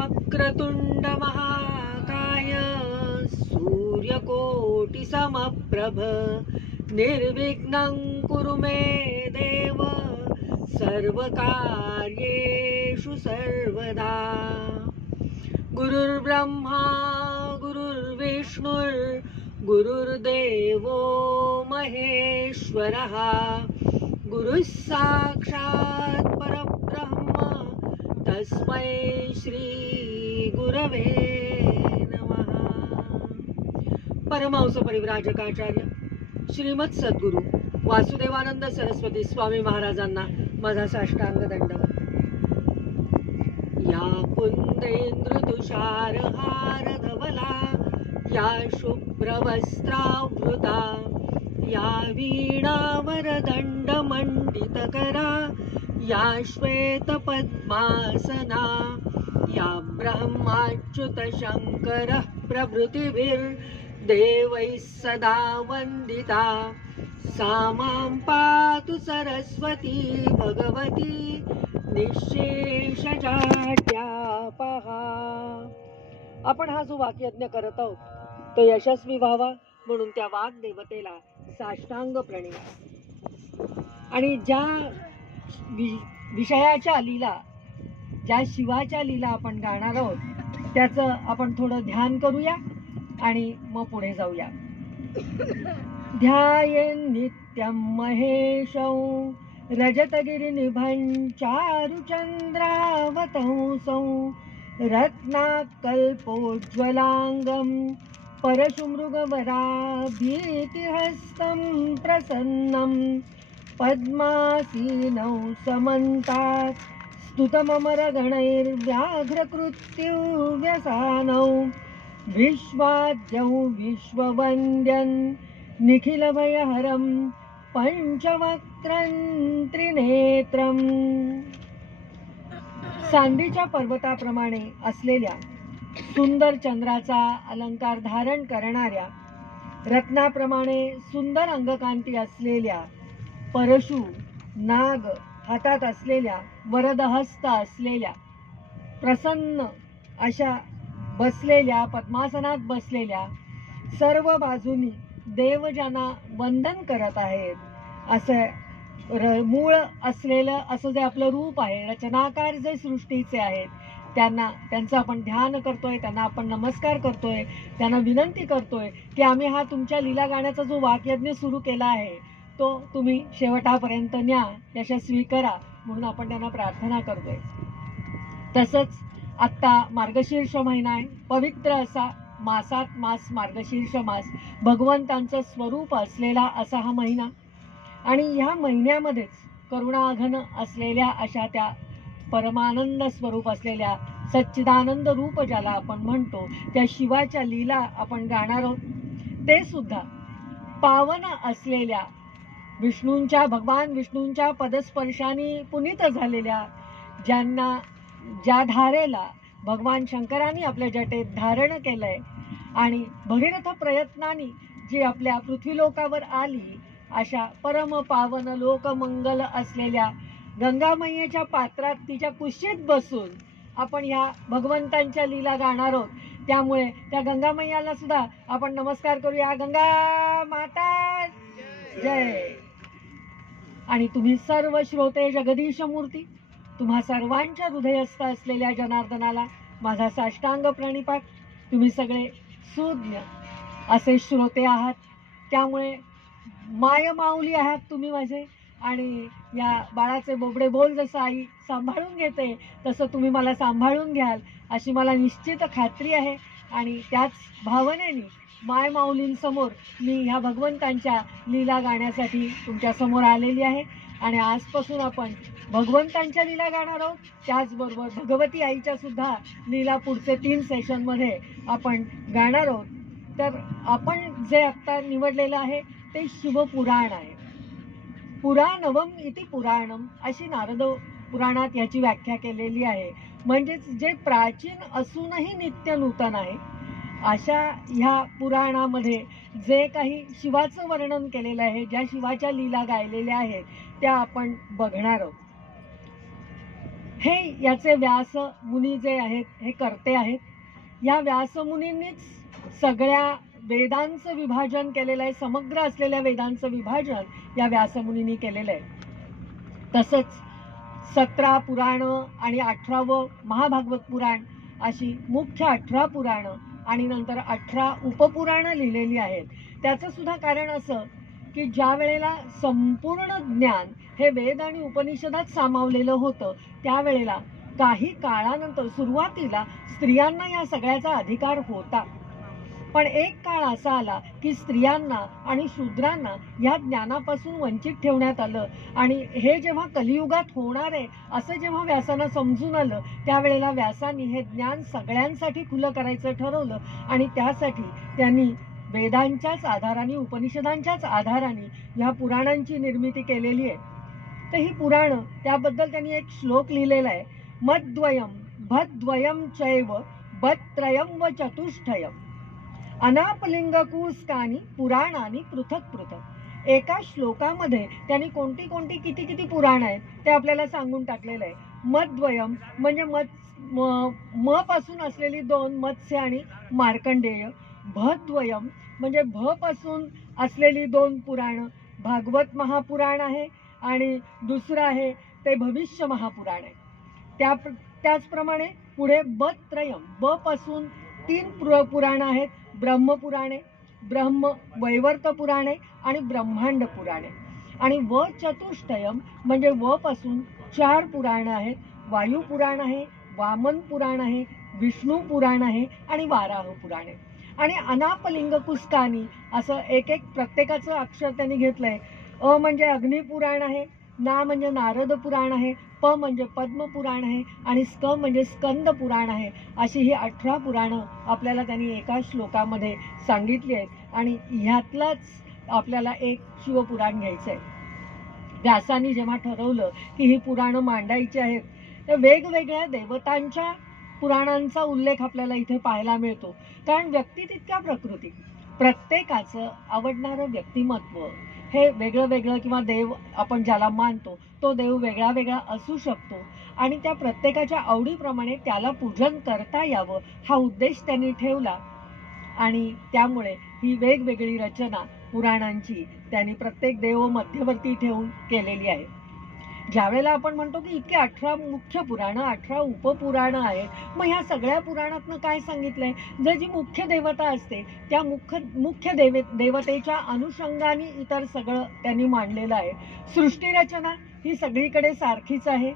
वक्रतुंड महाकाय सूर्यकोटि समप्रभ निर्विघ्नं कुरु मे देव। सर्वकार्येषु सर्वदा। गुरुर्ब्रह्मा गुरुर्विष्णुर् गुरुर्देवो महेश्वरः। गुरुः साक्षात् तस्मै श्रीगुरवे नमः. परमहंस परिव्राजकाचार्य श्रीमद सद्गुरू वासुदेवानंद सरस्वती स्वामी महाराजांना माझा साष्टांग दंडवत. या कुंदेंद्र तुषार हार धवला या शुभ्रवस्त्रावृता या वीणावर दंड मंडित करा या श्वेतपद्मासना या ब्रह्माच्युत शंकर प्रभृतिभिर्देवैः सदा वन्दिता। सा मां पातु सरस्वती भगवती निःशेषजाड्यापहा आपण हा जो वाक्यज्ञ करत आहोत तो यशस्वी व्हावा म्हणून त्या वाग्देवतेला साष्टांग प्रणित आणि ज्या वि- विषयाच्या लीला ज्या शिवाच्या लीला आपण गाणार आहोत त्याचं आपण थोडं ध्यान करूया आणि मग पुढे जाऊया. ध्यायेन नित्यं महेशौ रजतगिरिनिभञ्चारुचन्द्रावतंसौ रत्नाकल्पोज्ज्वलाङ्गं परशुमृगवराभीतिहस्तं प्रसन्नं पद्मासीनौ समन्तात् स्तुतममरगणैर्व्याघ्रकृत्युव्यसानौ। विश्वाद्यौ विश्ववन्द्यन् निखिलभयहरं पंचवक्त्रं त्रिनेत्रम्। सांदीच्या पर्वताप्रमाणे असलेल्या सुंदर चंद्राचा अलंकार धारण करणाऱ्या रत्नाप्रमाणे सुंदर अंगकांती असलेल्या परशु नाग हातात असलेल्या वरदहस्त असलेल्या प्रसन्न अशा बसलेल्या पद्मासनात बसलेल्या सर्व बाजूनी देवजना वंदन करत आहेत. असं र मूळ असलेलं असं जे आपलं रूप आहे रचनाकार जे सृष्टीचे आहेत त्यांना त्यांचं आपण ध्यान करतोय त्यांना आपण नमस्कार करतोय त्यांना विनंती करतोय की आम्ही हा तुमच्या लीला गाण्याचा जो वाक्यज्ञ सुरू केला आहे तो तुम्ही शेवटापर्यंत न्या यशस्वी करा म्हणून आपण त्यांना प्रार्थना करतोय. तसंच आत्ता मार्गशीर्ष महिना आहे. पवित्र असा मासात मास मार्गशीर्ष मास भगवंतांचं स्वरूप असलेला असा हा महिना. आणि ह्या महिन्यामध्येच करुणाघन असलेल्या अशा त्या परमानंद स्वरूप असलेल्या सच्चिदानंद रूप ज्याला आपण म्हणतो त्या शिवाच्या लीला आपण गाणार आहोत. ते सुद्धा पावन असलेल्या विष्णूंच्या भगवान विष्णूंच्या पदस्पर्शाने पुनीत झालेल्या ज्यांना ज्या धारेला भगवान शंकरांनी आपल्या जटेत धारण केलं आहे आणि भगीरथ प्रयत्नाने जी आपल्या पृथ्वीलोकावर आली अशा परम पावन लोकमंगल असलेल्या गंगामय्याच्या पात्रात तिच्या कुशीत बसून आपण ह्या भगवंतांच्या लीला गाणार आहोत. त्यामुळे त्या गंगामय्याला सुद्धा आपण नमस्कार करूया. गंगा माता जय! आणि तुम्ही सर्व श्रोते जगदीश मूर्ती तुम्हा सर्वांच्या हृदयस्थ असलेल्या जनार्दनाला माझा साष्टांग प्रणिपात. तुम्ही सगळे सुज्ञ असे श्रोते आहात. त्यामुळे माय माऊली आहात तुम्ही माझे. आणि या बाळाचे बोबडे बोल जसं आई सांभाळून घेते तसं तुम्ही मला सांभाळून घ्याल अशी मला निश्चित खात्री आहे. आणि त्याच भावनेने माय माऊलींसमोर मी ह्या भगवंतांच्या लीला गाण्यासाठी तुमच्यासमोर आलेली आहे. आणि आजपासून आपण भगवंतांच्या लीला गाणार आहोत. त्याचबरोबर भगवती आईच्या सुद्धा लीला पुढचे तीन सेशनमध्ये आपण गाणार आहोत. तर आपण जे आत्ता निवडलेलं आहे ते शिवपुराण आहे. पुराणवम इति पुराणम अशी नारद पुराणात याची व्याख्या केलेली आहे. म्हणजेच जे प्राचीन असूनही नित्य नूतन आहे अशा ह्या पुराणामध्ये जे काही शिवाचं वर्णन केलेलं आहे ज्या शिवाच्या लीला गायलेल्या आहेत त्या आपण बघणार आहोत. हे याचे व्यास मुनी जे आहेत हे करते आहेत. या व्यासमुनींनीच सगळ्या वेदांचं विभाजन केलेलं आहे समग्र असलेल्या वेदांचं विभाजन या व्यासमुनींनी केलेलं आहे. तसंच सतरा पुराणं आणि अठरावं महाभागवत पुराण अशी मुख्य अठरा पुराणं आणि नंतर अठरा उपपुराणं लिहिलेली आहेत. त्याचं सुद्धा कारण असं की ज्या वेळेला संपूर्ण ज्ञान हे वेद आणि उपनिषदात सामावलेलं होतं त्यावेळेला काही काळानंतर सुरुवातीला स्त्रियांना या सगळ्याचा अधिकार होता. पण एक काळ असा आला की स्त्रियांना आणि शूद्रांना या ज्ञानापासून वंचित ठेवण्यात आलं. आणि हे जेव्हा कलियुगात होणार आहे असं जेव्हा व्यासांना समजून आलं त्यावेळेला व्यासांनी हे ज्ञान सगळ्यांसाठी खुलं करायचं ठरवलं. आणि त्यासाठी त्यांनी वेदांच्याच आधाराने उपनिषदांच्याच आधाराने ह्या पुराणांची निर्मिती केलेली आहे. तर ही पुराणं त्याबद्दल त्यांनी एक श्लोक लिहिलेला आहे. मद्वयम भद्वयम चैव बत्रयम व चतुष्टयम अनापलिंगकूस्कानी पुराणानी पृथक पृथक. एका श्लोकामध्ये त्यांनी कोणती कोणती किती किती पुराण आहेत ते आपल्याला सांगून टाकलेलं आहे. मद्वयम म्हणजे मत म म पासून असलेली दोन मत्स्य आणि मार्कंडेय. भद्वयम म्हणजे भ पासून असलेली दोन पुराणं. भागवत महापुराण आहे आणि दुसरं आहे ते भविष्य महापुराण आहे. त्या त्याचप्रमाणे पुढे बत्रयम. ब पासून तीन पुर पुराणं आहेत. ब्रह्मपुराणे ब्रह्म वैवर्त पुराणे आणि ब्रह्मांड पुराणे. आणि व चतुष्टयम म्हणजे व पासून चार पुराणं आहेत. वायू पुराण आहे वामन पुराण आहे विष्णू पुराण आहे आणि वाराह पुराण आहे. आणि अनापलिंग कुस्कानी असं एक एक प्रत्येकाचं अक्षर त्यांनी घेतलंय. अ म्हणजे अग्निपुराण आहे ना म्हणजे नारद पुराण आहे प म्हणजे पद्मपुराण आहे आणि स्क म्हणजे स्कंद पुराण आहे. अशी ही अठरा पुराणं आपल्याला त्यांनी एका श्लोकामध्ये सांगितली आहेत. आणि ह्यातलाच आपल्याला एक शिवपुराण घ्यायचं आहे व्यासांनी जेव्हा ठरवलं की ही पुराणं मांडायची आहेत तर वेगवेगळ्या देवतांच्या पुराणांचा उल्लेख आपल्याला इथे पाहायला मिळतो. कारण व्यक्ती तितक्या प्रकृती. प्रत्येकाचं आवडणारं व्यक्तिमत्व हे वेगळं वेगळं किंवा देव आपण ज्याला मानतो तो देव वेगळा वेगळा असू शकतो. आणि त्या प्रत्येकाच्या आवडीप्रमाणे त्याला पूजन करता यावं हा उद्देश त्यांनी ठेवला. आणि त्यामुळे ही वेगवेगळी रचना पुराणांची त्यांनी प्रत्येक देव मध्यवर्ती ठेवून केलेली आहे. ज्यावेळेला आपण म्हणतो की इतके अठरा मुख्य पुराणं अठरा उपपुराणं आहेत मग ह्या सगळ्या पुराणातनं काय सांगितलंय? जर जी मुख्य देवता असते त्या मुख्य मुख्य देवे देवतेच्या अनुषंगाने इतर सगळं त्यांनी मांडलेलं आहे. सृष्टीरचना ही सगळीकडे सारखीच आहे.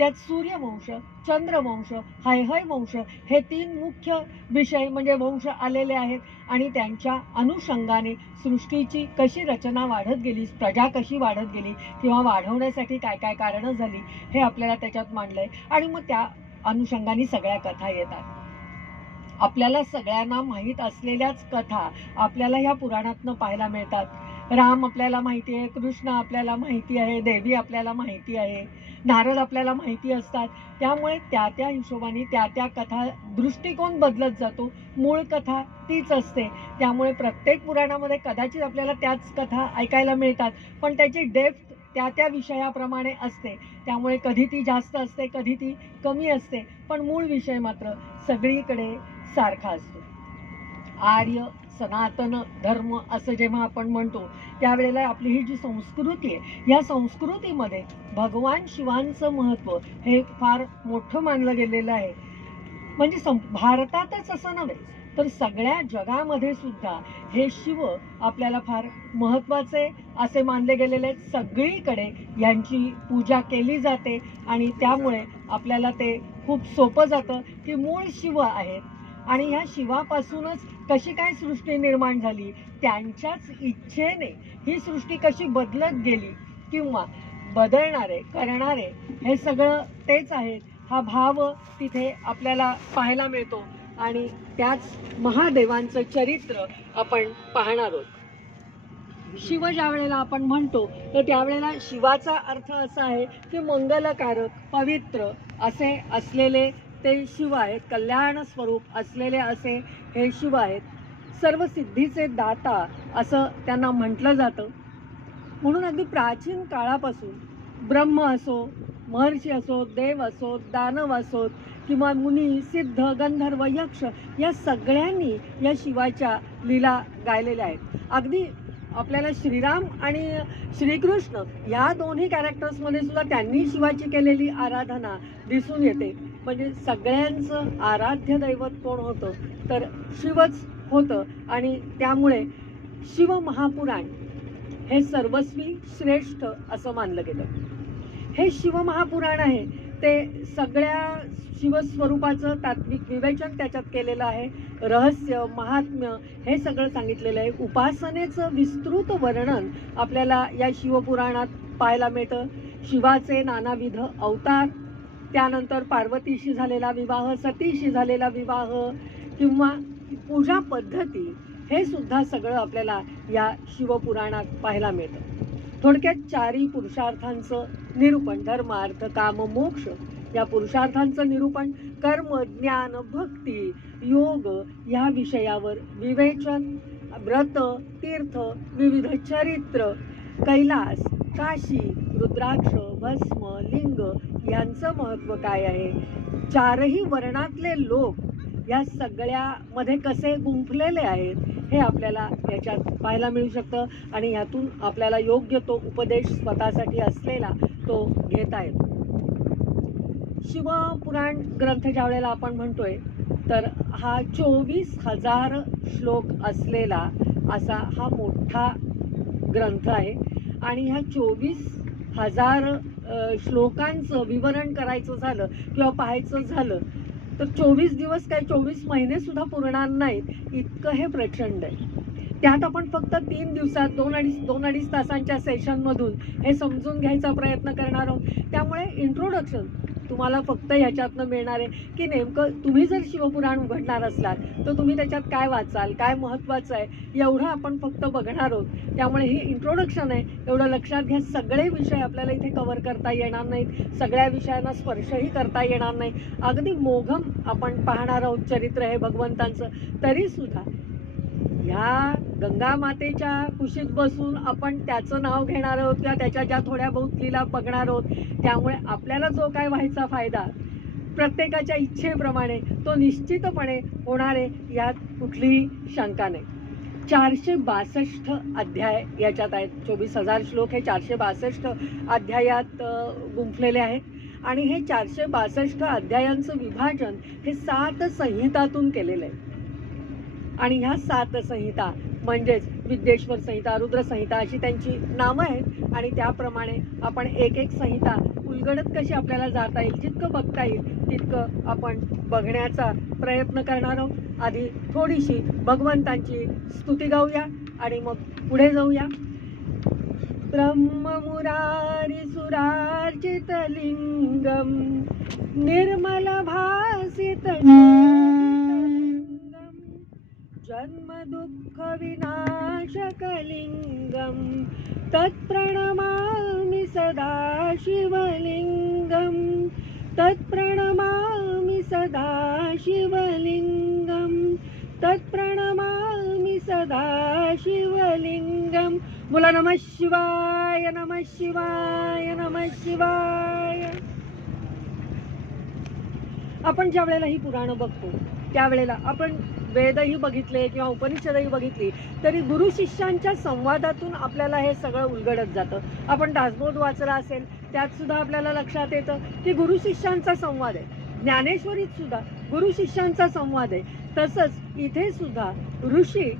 त्यात सूर्यवंश चंद्रवंश हैहय वंश हे तीन मुख्य विषय म्हणजे वंश आलेले आहेत. आणि त्यांच्या अनुषंगाने सृष्टीची कशी रचना वाढत गेली प्रजा कशी वाढत गेली किंवा वाढवण्यासाठी काय काय कारणं झाली हे आपल्याला त्याच्यात मांडलंय. आणि मग त्या अनुषंगाने सगळ्या कथा येतात. आपल्याला सगळ्यांना माहीत असलेल्याच कथा आपल्याला ह्या पुराणातनं पाहायला मिळतात. राम आपल्याला माहिती आहे कृष्ण आपल्याला माहिती आहे देवी आपल्याला माहिती आहे. नारद आपल्याला माहिती असतात. त्यामुळे त्या त्या हिशोबाने त्या त्या कथा दृष्टिकोन बदलत जातो. मूळ कथा तीच असते. त्यामुळे प्रत्येक पुराणामध्ये कदाचित आपल्याला त्याच कथा ऐकायला मिळतात. पण त्याची डेप्थ त्या त्या विषयाप्रमाणे असते. त्यामुळे कधी ती जास्त असते कधी ती कमी असते. पण मूळ विषय मात्र सगळीकडे सारखा असतो. आर्य सनातन धर्म असं जेव्हा आपण म्हणतो त्यावेळेला आपली ही जी संस्कृती आहे या संस्कृतीमध्ये भगवान शिवांचं महत्त्व हे फार मोठं मानलं गेलेलं आहे. म्हणजे सं भारतातच असं नव्हे तर सगळ्या जगामध्ये सुद्धा हे शिव आपल्याला फार महत्त्वाचे असे मानले गेलेले आहेत. सगळीकडे यांची पूजा केली जाते आणि त्यामुळे आपल्याला ते खूप सोपं जातं की मूळ शिव आहेत. आणि ह्या शिवापासूनच कशी काय सृष्टी निर्माण झाली? त्यांच्याच इच्छेने ही सृष्टी कशी बदलत गेली किंवा बदलणारे करणारे हे सगळं तेच आहेत. हा भाव तिथे आपल्याला पाहायला मिळतो आणि त्याच महादेवांचं चरित्र आपण पाहणार आहोत. शिव ज्या वेळेला आपण म्हणतो तर त्यावेळेला शिवाचा अर्थ असा आहे की मंगलकारक पवित्र असे असलेले ते शिव आहेत कल्याण स्वरूप असलेले असे हे शिव आहेत सर्व सिद्धीचे दाता असं त्यांना म्हटलं जातं. म्हणून अगदी प्राचीन काळापासून ब्रह्म असो महर्षी असो देव असोत दानव असोत किंवा मुनी सिद्ध गंधर्व यक्ष या सगळ्यांनी या शिवाच्या लीला गायलेल्या आहेत. अगदी आपल्याला श्रीराम आणि श्रीकृष्ण या दोन्ही कॅरेक्टर्समध्ये सुद्धा त्यांनी शिवाची केलेली आराधना दिसून येते. म्हणजे सगळ्यांचं आराध्य दैवत कोण होतं? तर शिवच होतं आणि त्यामुळे शिव महापुराण हे सर्वस्वी श्रेष्ठ असं मानलं गेलं. हे शिवमहापुराण आहे. ते सगळ्या शिवस्वरूपाचं तात्विक विवेचन त्याच्यात केलेलं आहे. रहस्य महात्म्य हे सगळं सांगितलेलं आहे. उपासनेचं विस्तृत वर्णन आपल्याला या शिवपुराणात पाहायला मिळतं. शिवाचे नानाविध अवतार त्यानंतर पार्वतीशी झालेला विवाह सतीशी झालेला विवाह किंवा पूजा पद्धती हे सुद्धा सगळं आपल्याला या शिवपुराणात पाहायला मिळतं. थोडक्यात चारी पुरुषार्थांचं निरूपण धर्म अर्थ काम मोक्ष या पुरुषार्थांचं निरूपण कर्म ज्ञान भक्ती योग या विषयावर विवेचन व्रत तीर्थ विविध चरित्र कैलास काशी रुद्राक्ष भस्म लिंग यांचं महत्त्व काय आहे? चारही वर्णातले लोक या सगळ्यामध्ये कसे गुंफलेले आहेत हे आपल्याला याच्यात पाहायला मिळू शकतं. आणि यातून आपल्याला योग्य तो उपदेश स्वतःसाठी असलेला तो घेता येतो शिवपुराण ग्रंथ ज्या वेळेला आपण म्हणतोय तर हा चोवीस हजार श्लोक असलेला असा हा मोठा ग्रंथ आहे. आणि ह्या चोवीस हजार श्लोकांचं विवरण करायचं झालं किंवा पाहायचं झालं तर चोवीस दिवस काय चोवीस महिने सुद्धा पुरणार नाहीत इतकं हे प्रचंड आहे. त्यात आपण फक्त तीन दिवसात दोन अडीच दोन अडीच तासांच्या सेशनमधून हे समजून घ्यायचा प्रयत्न करणार आहोत. त्यामुळे इंट्रोडक्शन तुम्हाला फक्त ह्याच्यातनं मिळणार आहे की नेमकं तुम्ही जर शिवपुराण उघडणार असलात तर तुम्ही त्याच्यात काय वाचाल काय महत्त्वाचं आहे एवढं आपण फक्त बघणार आहोत. त्यामुळे हे इंट्रोडक्शन आहे एवढं लक्षात घ्या. सगळे विषय आपल्याला इथे कव्हर करता येणार नाहीत. सगळ्या विषयांना स्पर्शही करता येणार नाही. अगदी मोघम आपण पाहणार आहोत चरित्र हे भगवंतांचं. तरीसुद्धा ह्या गंगा मातेच्या कुशीत बसून आपण त्याचं नाव घेणार आहोत किंवा त्याच्या ज्या थोड्या बहुत लीला बघणार आहोत त्यामुळे आपल्याला जो काय व्हायचा फायदा प्रत्येकाच्या इच्छेप्रमाणे तो निश्चितपणे होणार आहे यात कुठलीही शंका नाही. चारशे बासष्ट अध्याय याच्यात आहेत. चोवीस हजार श्लोक हे चारशे बासष्ट अध्यायात गुंफलेले आहेत. आणि हे चारशे बासष्ट अध्यायांचं विभाजन हे सात संहितातून केलेलं आहे. आणि ह्या सात संहिता म्हणजेच विद्येश्वर संहिता रुद्र संहिता अशी त्यांची नावं आहेत. आणि त्याप्रमाणे आपण एक एक संहिता उलगडत कशी आपल्याला जाता येईल जितकं बघता येईल तितकं आपण बघण्याचा प्रयत्न करणार आहोत. आधी थोडीशी भगवंतांची स्तुती गाऊया आणि मग पुढे जाऊया. ब्रह्ममुरारी निर्मलभासित जन्मदुःखविनाशकलिङ्गं तत्प्रणमामि सदा शिवलिंगम तत्प्रणमामि सदा तत्प्रणमामि सदा शिवलिंगम नमः शिवाय नमः शिवाय नमः शिवाय। आपण ज्या वेळेला ही पुराणं बघतो त्यावेळेला आपण वेदही बघितले किंवा उपनिषदही बघितली तरी गुरु शिष्यांच्या संवादातून आपल्याला हे सगळं उलगडत जातं. आपण दासबोध वाचला असेल त्यात सुद्धा आपल्याला लक्षात येतं की गुरु शिष्यांचा संवाद आहे. ज्ञानेश्वरीत सुद्धा गुरु शिष्यांचा संवाद आहे. तसंच इथे सुद्धा ऋषी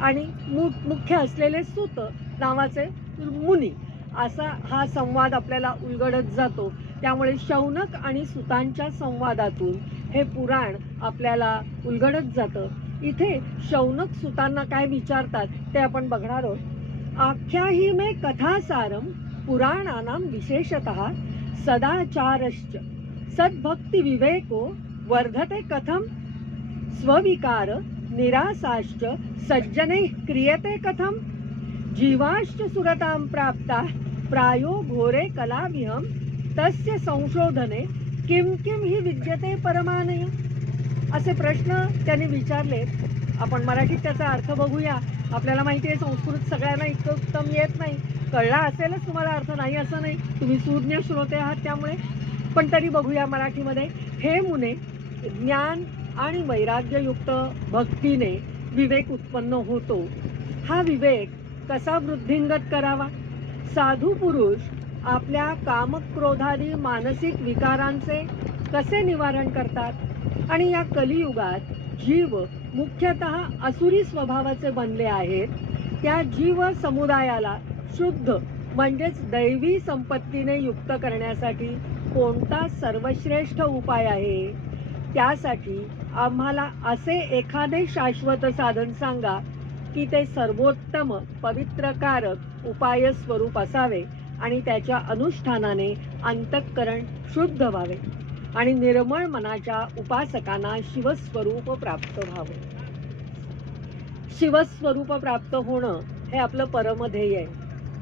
आणि मु मुख्य असलेले सुत नावाचे मुनी असा हा संवाद आपल्याला उलगडत जातो. त्यामुळे शौनक आणि सुतांच्या संवादातून हे पुराण आपल्याला उलगडत जातं. इथे शौनक सुतांना काय विचारतात ते आपण बघणार आहोत. आख्याही मे कथासारम पुराणानां विशेषत सदाचारश्च. सद्भक्ती विवेको वर्धते कथम स्वविकार निरासाश्च सज्जने क्रियते कथम जीवाश्च सुरतां प्राप्ता प्रायो घोरे कलाविहं तस्य संशोधने किम किम ही विद्यते परमानय असे प्रश्न त्यांनी विचारले. आपण मराठीत त्याचा अर्थ बघूया. आपल्याला माहिती आहे संस्कृत सगळ्यांना इतकं उत्तम येत नाही. कळला असेलच तुम्हाला अर्थ नाही असं नाही. तुम्ही सुज्ञ श्रोते आहात त्यामुळे. पण तरी बघूया मराठीमध्ये. हे मुने ज्ञान आणि वैराग्ययुक्त भक्तीने विवेक उत्पन्न होतो. हा विवेक कसा वृद्धिंगत करावा? साधू पुरुष आपल्या कामक्रोधादी मानसिक विकारांचे कसे निवारण करतात? आणि या कलियुगात जीव मुख्यतः असुरी स्वभावाचे बनले आहेत. त्या जीव समुदायाला शुद्ध म्हणजेच दैवी संपत्तीने युक्त करण्यासाठी कोणता सर्वश्रेष्ठ उपाय आहे? त्यासाठी आम्हाला असे एखादे शाश्वत साधन सांगा की ते सर्वोत्तम पवित्रकारक उपाय स्वरूप असावे. आणि त्याच्या अनुष्ठानाने अंतःकरण शुद्ध व्हावे आणि निर्मळ मनाच्या उपासकांना शिवस्वरूप प्राप्त व्हावे. शिवस्वरूप प्राप्त होणं हे आपलं परमध्येय आहे.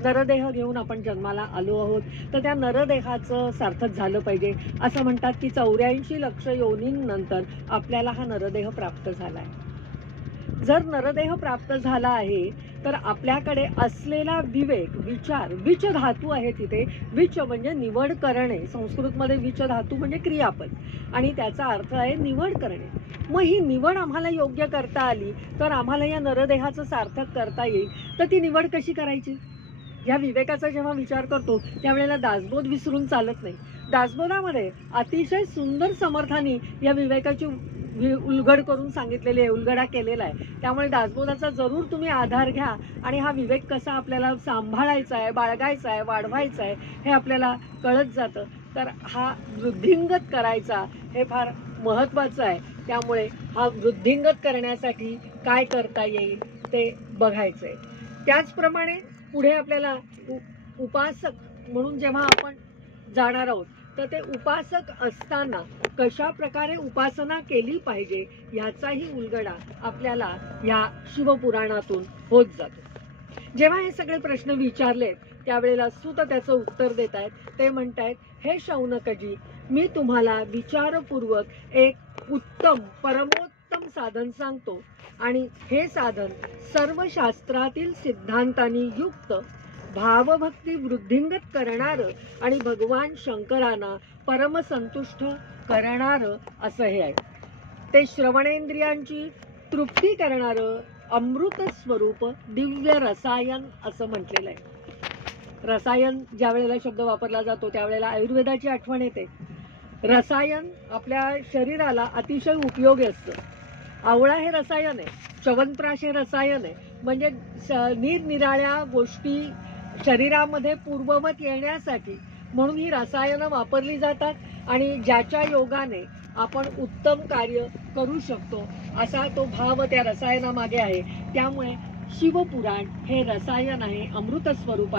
नरदेह घेऊन आपण जन्माला आलो आहोत तर त्या नरदेहाचं सार्थक झालं पाहिजे. असं म्हणतात की चौऱ्याऐंशी लक्ष योनींनंतर आपल्याला हा नरदेह प्राप्त झाला आहे जर नरदेह प्राप्त झाला आहे तर आपल्याकडे असलेला विवेक विचार विच धातू आहे तिथे. विच म्हणजे निवड करणे. संस्कृतमध्ये विच धातू म्हणजे क्रियापद. आणि त्याचा अर्थ आहे निवड करणे. मग ही निवड आम्हाला योग्य करता आली तर आम्हाला या नरदेहाचं सार्थक करता येईल. तर ती निवड कशी करायची? या विवेकाचा जेव्हा विचार करतो त्यावेळेला दासबोध विसरून चालत नाही. दासबोधामध्ये अतिशय सुंदर समर्थानी या विवेकाची उलगड करून सांगितलेली आहे उलगडा केलेला आहे. त्यामुळे दासबोधाचा जरूर तुम्ही आधार घ्या आणि हा विवेक कसा आपल्याला सांभाळायचा आहे बाळगायचा आहे वाढवायचा आहे हे आपल्याला कळत जातं. तर हा वृद्धिंगत करायचा हे फार महत्त्वाचं आहे. त्यामुळे हा वृद्धिंगत करण्यासाठी काय करता येईल ते बघायचं आहे त्याचप्रमाणे पुढे आपल्याला उपासक म्हणून जेव्हा आपण जाणार आहोत तर ते उपासक असताना कशा प्रकारे उपासना केली पाहिजे याचाही उलगडा आपल्याला या शिवपुराणातून होत जातो. जेव्हा हे सगळे प्रश्न विचारलेत त्यावेळेला सुत त्याचं उत्तर देत आहेत ते म्हणतायत हे शौनकजी मी तुम्हाला विचारपूर्वक एक उत्तम परमोत्तम साधन सांगतो. आणि हे साधन सर्व शास्त्रातील सिद्धांतांनी युक्त भावभक्ती वृद्धिंगत करणारं आणि भगवान शंकरांना परमसंतुष्ट करणारं असं हे आहे. ते श्रवणेंद्रियांची तृप्ती करणारं अमृत स्वरूप दिव्य रसायन असं म्हटलेलं आहे. रसायन ज्या वेळेला शब्द वापरला जातो त्यावेळेला आयुर्वेदाची आठवण येते. रसायन आपल्या शरीराला अतिशय उपयोगी असतं. आवळा हे रसायन आहे च्यवनप्राश हे रसायन आहे. म्हणजे स- निरनिराळ्या गोष्टी शरीरामध्ये पूर्ववत येण्यासाठी म्हणून ही रसायनं वापरली जातात आणि ज्याच्या योगाने आपण उत्तम कार्य करू शकतो असा तो भाव त्या रसायनामागे आहे. त्यामुळे शिवपुराण हे रसायन आहे अमृत स्वरूप